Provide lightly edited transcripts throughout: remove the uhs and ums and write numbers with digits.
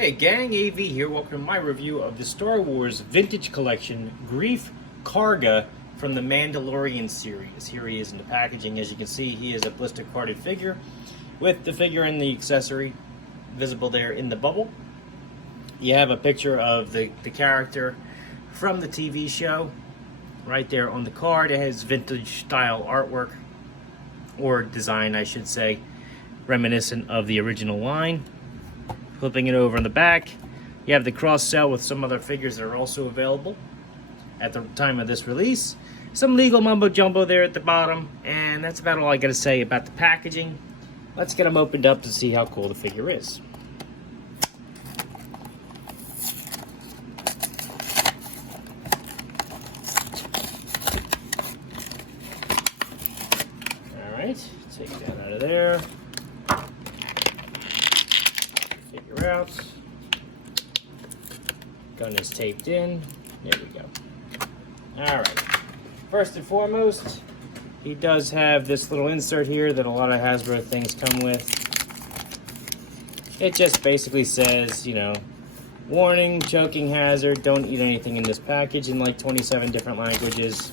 Hey gang, AV here. Welcome to my review of the Star Wars Vintage Collection Greef Karga from the Mandalorian series. Here he is in the packaging. As you can see, he is a blister carded figure with the figure and the accessory visible there in the bubble. You have a picture of the character from the TV show right there on the card. It has vintage style artwork, or design I should say, reminiscent of the original line. Flipping it over on the back, you have the cross sell with some other figures that are also available at the time of this release. Some legal mumbo jumbo there at the bottom, and that's about all I gotta say about the packaging. Let's get them opened up to see how cool the figure is. All right, take that out of there. Figure out. Gun is taped in. There we go. Alright. First and foremost, he does have this little insert here that a lot of Hasbro things come with. It just basically says, you know, warning, choking hazard, don't eat anything in this package in like 27 different languages.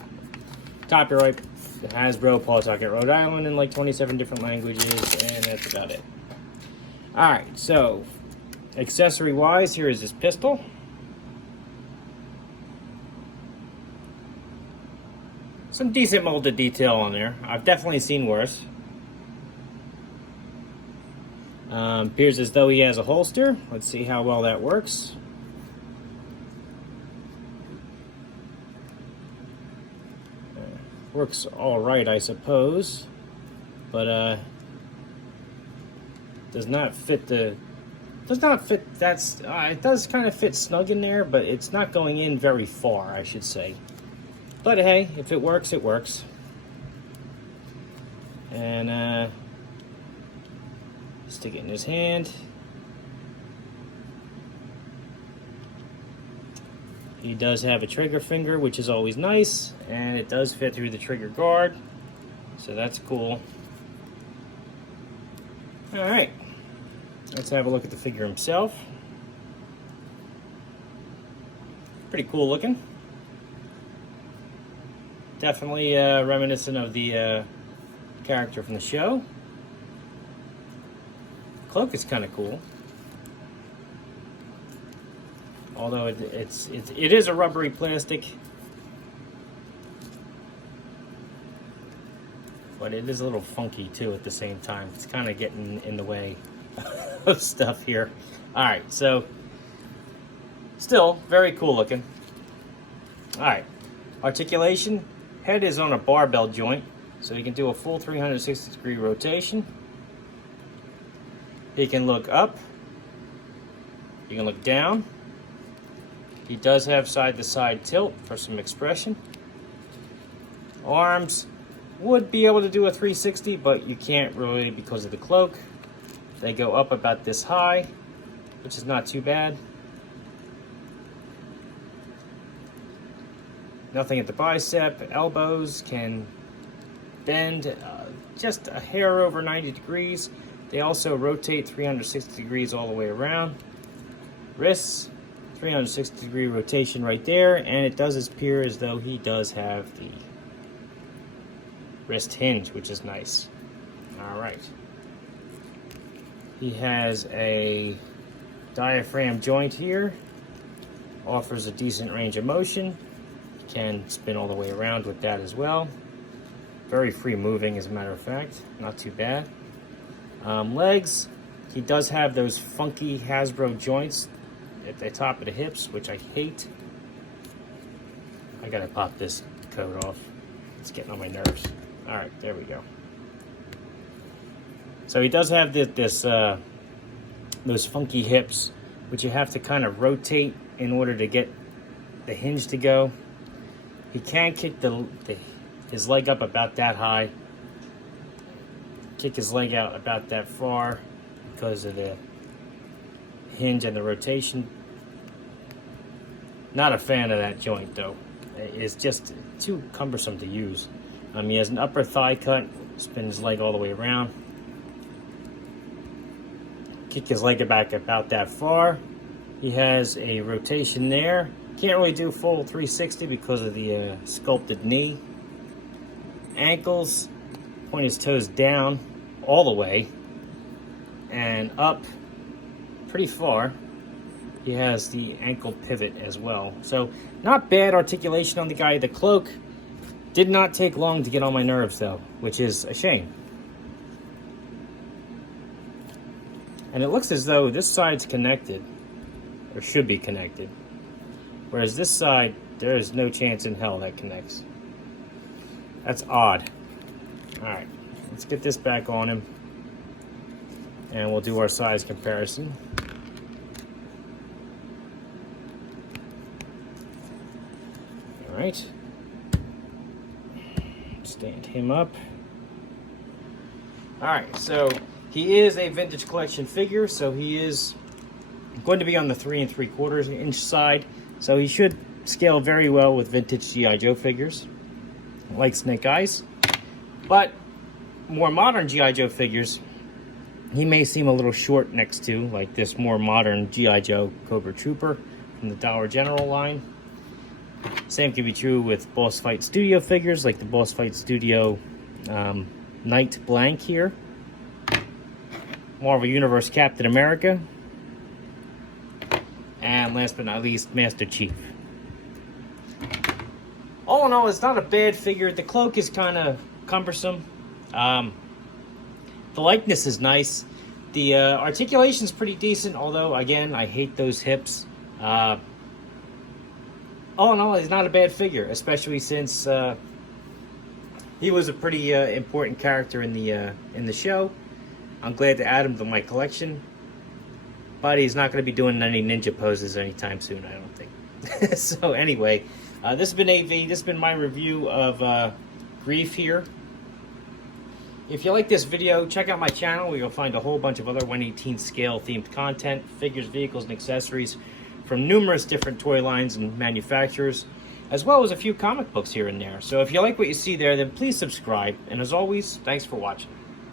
Copyright Hasbro, Pawtucket, Rhode Island in like 27 different languages, and that's about it. Alright, so accessory wise, here is this pistol. Some decent molded detail on there. I've definitely seen worse. Appears as though he has a holster. Let's see how well that works. Works all right, I suppose, but does not fit the. That's it does kind of fit snug in there, but it's not going in very far, I should say. But hey, if it works, it works. And stick it in his hand. He does have a trigger finger, which is always nice, and it does fit through the trigger guard, so that's cool. All right. Let's have a look at the figure himself. Pretty cool looking. Definitely reminiscent of the character from the show. Cloak is kind of cool. Although it is a rubbery plastic. But it is a little funky too at the same time. It's kind of getting in the way of stuff here. Alright, so still very cool looking. Alright, articulation. Head is on a barbell joint, so you can do a full 360-degree rotation. He can look up. You can look down. He does have side-to-side tilt for some expression. Arms would be able to do a 360, but you can't really because of the cloak. They go up about this high, which is not too bad. Nothing at the bicep. Elbows can bend just a hair over 90 degrees. They also rotate 360 degrees all the way around. Wrists, 360-degree rotation right there, and it does appear as though he does have the wrist hinge, which is nice. All right. He has a diaphragm joint here. Offers a decent range of motion. Can spin all the way around with that as well. Very free moving, as a matter of fact. Not too bad. Legs. He does have those funky Hasbro joints at the top of the hips, which I hate. I gotta pop this coat off. It's getting on my nerves. All right, there we go. So he does have those funky hips, which you have to kind of rotate in order to get the hinge to go. He can kick his leg up about that high, kick his leg out about that far because of the hinge and the rotation. Not a fan of that joint though. It's just too cumbersome to use. He has an upper thigh cut, spin his leg all the way around. Kick his leg back about that far. He has a rotation there. Can't really do full 360 because of the sculpted knee. Ankles, point his toes down all the way and up pretty far. He has the ankle pivot as well. So not bad articulation on the guy. The cloak did not take long to get on my nerves though, which is a shame. And it looks as though this side's connected, or should be connected. Whereas this side, there is no chance in hell that connects. That's odd. Alright, let's get this back on him. And we'll do our size comparison. Alright. Stand him up. Alright, so he is a vintage collection figure, so he is going to be on the 3 3/4 inch side. So he should scale very well with vintage G.I. Joe figures, like Snake Eyes. But more modern G.I. Joe figures, he may seem a little short next to, like this more modern G.I. Joe Cobra Trooper from the Dollar General line. Same can be true with Boss Fight Studio figures, like the Boss Fight Studio Knight Blank here. Marvel Universe Captain America. And last but not least, Master Chief. All in all, it's not a bad figure. The cloak is kind of cumbersome. The likeness is nice. The articulation is pretty decent, although, again, I hate those hips. All in all, he's not a bad figure, especially since he was a pretty important character in the show. I'm glad to add him to my collection, but he's not going to be doing any ninja poses anytime soon, I don't think. So anyway, this has been AV. This has been my review of Greef here. If you like this video, check out my channel where you'll find a whole bunch of other 1/18 scale themed content, figures, vehicles, and accessories from numerous different toy lines and manufacturers, as well as a few comic books here and there. So if you like what you see there, then please subscribe. And as always, thanks for watching.